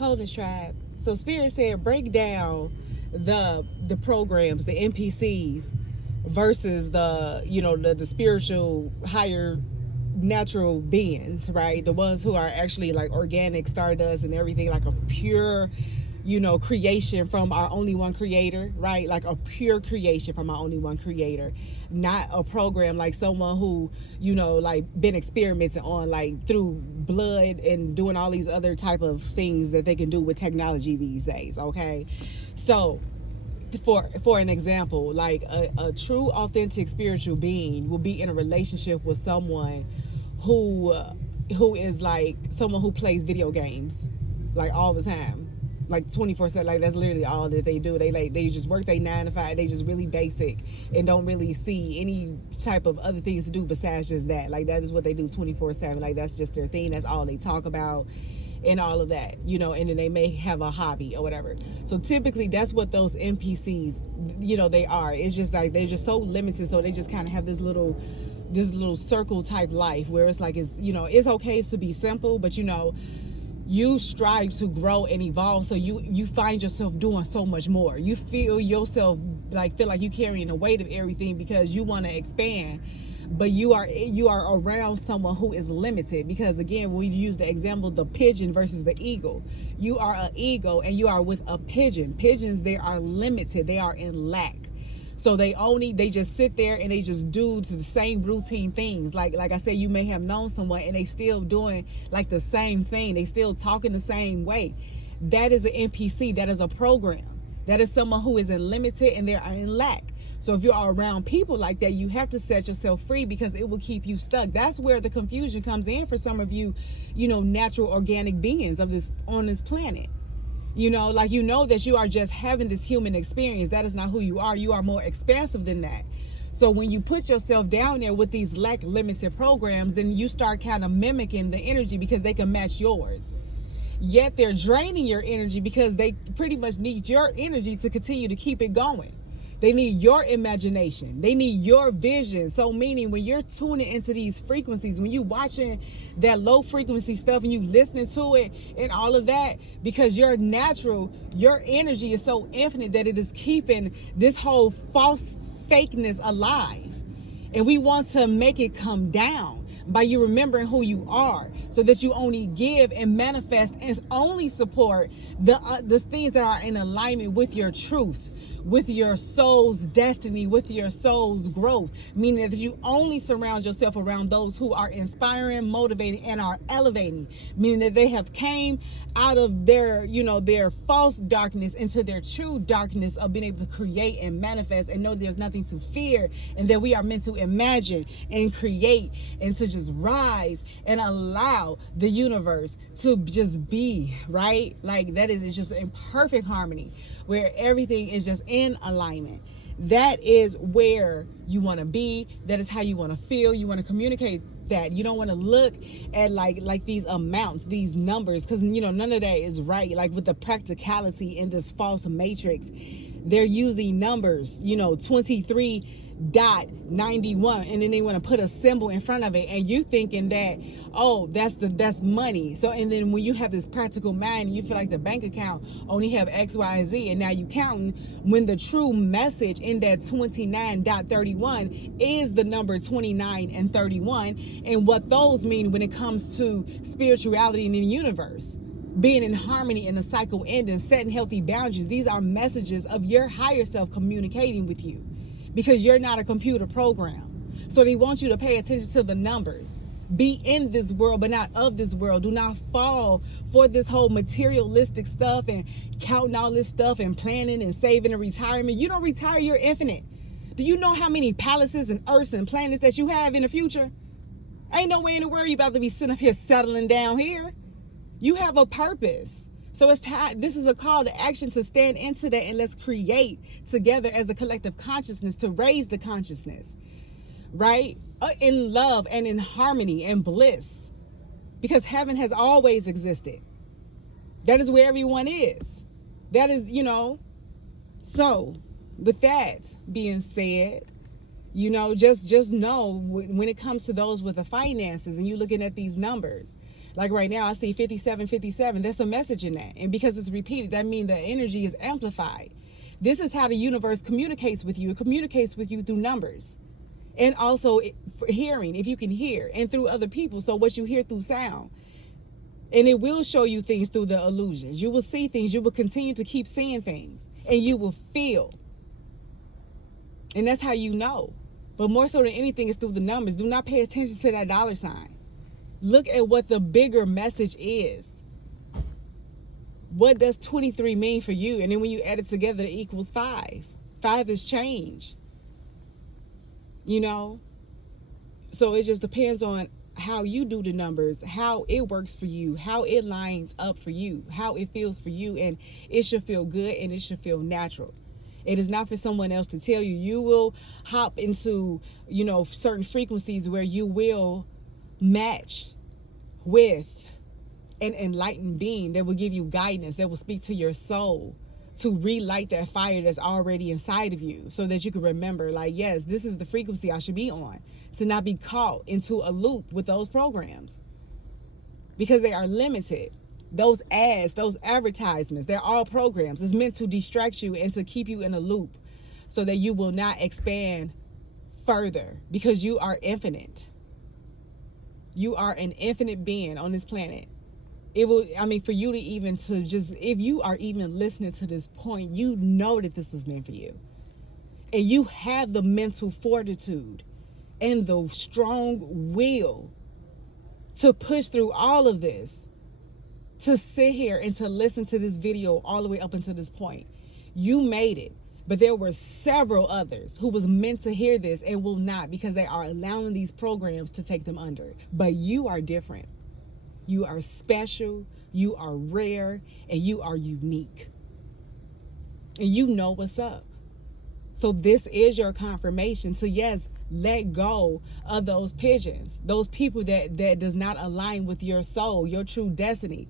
Wholeness Tribe. So Spirit said break down the programs, the NPCs versus the spiritual higher natural beings, right? The ones who are actually like organic stardust and everything, like a pure creation from our only one creator, right? Like a pure creation from our only one creator, not a program like someone who, like been experimenting on, like through blood and doing all these other type of things that they can do with technology these days. Okay. So for an example, like a true authentic spiritual being will be in a relationship with someone who is like someone who plays video games like all the time, like 24/7. Like that's literally all that they do. They just work their 9 to 5. They just really basic and don't really see any type of other things to do besides just that. Like that is what they do 24/7. Like that's just their thing. That's all they talk about and all of that, and then they may have a hobby or whatever. So typically that's what those NPCs, they are. It's just like they're just so limited, so they just kind of have this little circle type life where it's like it's okay to be simple, but you strive to grow and evolve, so you find yourself doing so much more. You feel yourself feel like you carrying the weight of everything because you want to expand, but you are around someone who is limited. Because again, we use the example, the pigeon versus the eagle. You are an eagle and you are with a pigeon. Pigeons, they are limited, they are in lack. So they just sit there and they just do the same routine things. Like I said, you may have known someone and they still doing like the same thing. They still talking the same way. That is an NPC. That is a program. That is someone who is limited and they are in lack. So if you're around people like that, you have to set yourself free because it will keep you stuck. That's where the confusion comes in for some of you, natural organic beings on this planet. That you are just having this human experience. That is not who you are. You are more expansive than that. So when you put yourself down there with these lack limited programs, then you start kind of mimicking the energy because they can match yours. Yet they're draining your energy because they pretty much need your energy to continue to keep it going. They need your imagination. They need your vision. So meaning when you're tuning into these frequencies, when you watching that low frequency stuff and you listening to it and all of that, because your energy is so infinite that it is keeping this whole false fakeness alive. And we want to make it come down by you remembering who you are, so that you only give and manifest and only support the things that are in alignment with your truth, with your soul's destiny, with your soul's growth. Meaning that you only surround yourself around those who are inspiring, motivating, and are elevating. Meaning that they have came out of their false darkness into their true darkness of being able to create and manifest and know there's nothing to fear, and that we are meant to imagine and create and to just rise and allow the universe to just be, right? Like that is just in perfect harmony where everything is just in alignment. That is where you want to be. That is how you want to feel. You want to communicate that. You don't want to look at like these amounts, these numbers, because none of that is right. Like with the practicality in this false matrix, they're using numbers, 23.91, and then they want to put a symbol in front of it, and you thinking that, oh, that's money. So and then when you have this practical mind, you feel like the bank account only have XYZ, and now you counting, when the true message in that 29.31 is the number 29 and 31, and what those mean when it comes to spirituality in the universe, being in harmony in a cycle ending, setting healthy boundaries. These are messages of your higher self communicating with you, because you're not a computer program. So they want you to pay attention to the numbers. Be in this world, but not of this world. Do not fall for this whole materialistic stuff and counting all this stuff and planning and saving and retirement. You don't retire, you're infinite. Do you know how many palaces and earths and planets that you have in the future? Ain't no way in the world you about to be sitting up here settling down here. You have a purpose. So it's time. This is a call to action to stand into that, and let's create together as a collective consciousness to raise the consciousness, right? In love and in harmony and bliss, because heaven has always existed. That is where everyone is. That is, So with that being said, just know when it comes to those with the finances and you looking at these numbers, Like right now, I see 5757. There's a message in that. And because it's repeated, that means the energy is amplified. This is how the universe communicates with you. It communicates with you through numbers. And also hearing, if you can hear, and through other people. So what you hear through sound. And it will show you things through the illusions. You will see things. You will continue to keep seeing things. And you will feel. And that's how you know. But more so than anything is through the numbers. Do not pay attention to that dollar sign. Look at what the bigger message is. What does 23 mean for you? And then when you add it together, it equals 5. 5 is change. You know? So it just depends on how you do the numbers, how it works for you, how it lines up for you, how it feels for you. And it should feel good and it should feel natural. It is not for someone else to tell you. You will hop into, you know, certain frequencies where you will match with an enlightened being that will give you guidance, that will speak to your soul, to relight that fire that's already inside of you, so that you can remember, like, yes, this is the frequency I should be on, to not be caught into a loop with those programs, because they are limited. Those ads, those advertisements, they're all programs. It's meant to distract you and to keep you in a loop so that you will not expand further, because you are infinite. You are an infinite being on this planet. It will, I mean, for you to even to just, if you are even listening to this point, you know that this was meant for you. And you have the mental fortitude and the strong will to push through all of this, to sit here and to listen to this video all the way up until this point. You made it. But there were several others who was meant to hear this and will not, because they are allowing these programs to take them under. But you are different. You are special. You are rare. And you are unique. And you know what's up. So this is your confirmation. So yes, let go of those pigeons, those people that does not align with your soul, your true destiny,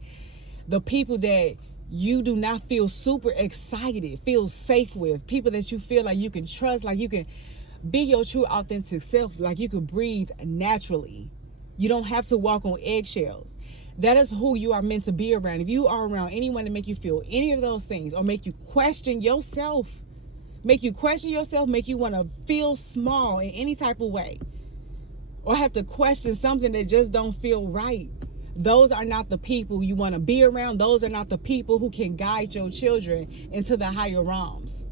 the people that you do not feel super excited, feel safe with, people that you feel like you can trust, like you can be your true authentic self, like you can breathe naturally. You don't have to walk on eggshells. That is who you are meant to be around. If you are around anyone to make you feel any of those things, or make you question yourself, make you want to feel small in any type of way, or have to question something that just don't feel right, those are not the people you want to be around. Those are not the people who can guide your children into the higher realms.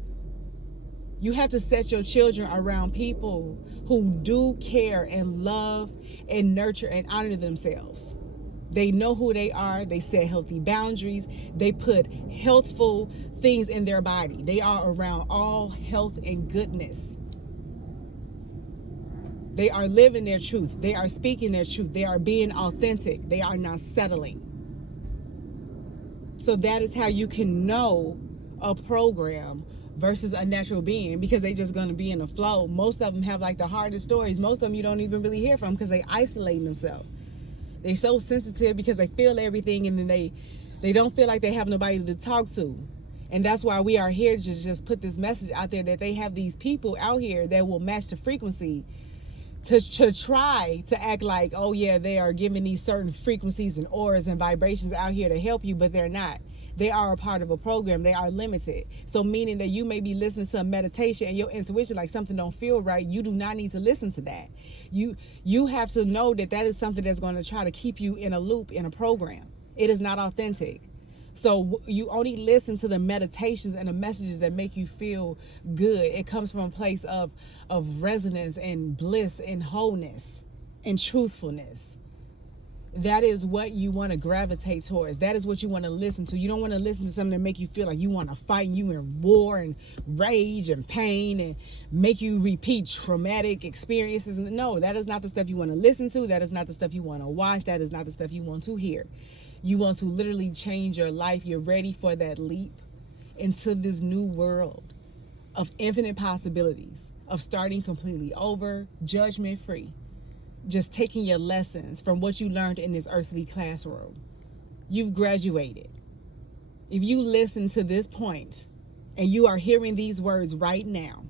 You have to set your children around people who do care and love and nurture and honor themselves. They know who they are. They set healthy boundaries. They put healthful things in their body. They are around all health and goodness. They are living their truth. They are speaking their truth. They are being authentic. They are not settling. So that is how you can know a program versus a natural being, because they just going to be in the flow. Most of them have like the hardest stories. Most of them you don't even really hear from, because they isolate themselves. They're so sensitive because they feel everything, and then they don't feel like they have nobody to talk to. And that's why we are here to just put this message out there, that they have these people out here that will match the frequency, to try to act like, oh yeah, they are giving these certain frequencies and auras and vibrations out here to help you, but they're not. They are a part of a program. They are limited. So meaning that you may be listening to a meditation and your intuition, like something don't feel right, you do not need to listen to that. You have to know that that is something that's going to try to keep you in a loop, in a program. It is not authentic. So you only listen to the meditations and the messages that make you feel good. It comes from a place of resonance and bliss and wholeness and truthfulness. That is what you want to gravitate towards. That is what you want to listen to. You don't want to listen to something that make you feel like you want to fight, and you in war and rage and pain, and make you repeat traumatic experiences. No, that is not the stuff you want to listen to. That is not the stuff you want to watch. That is not the stuff you want to hear. You want to literally change your life. You're ready for that leap into this new world of infinite possibilities, of starting completely over, judgment free. Just taking your lessons from what you learned in this earthly classroom. You've graduated. If you listen to this point and you are hearing these words right now,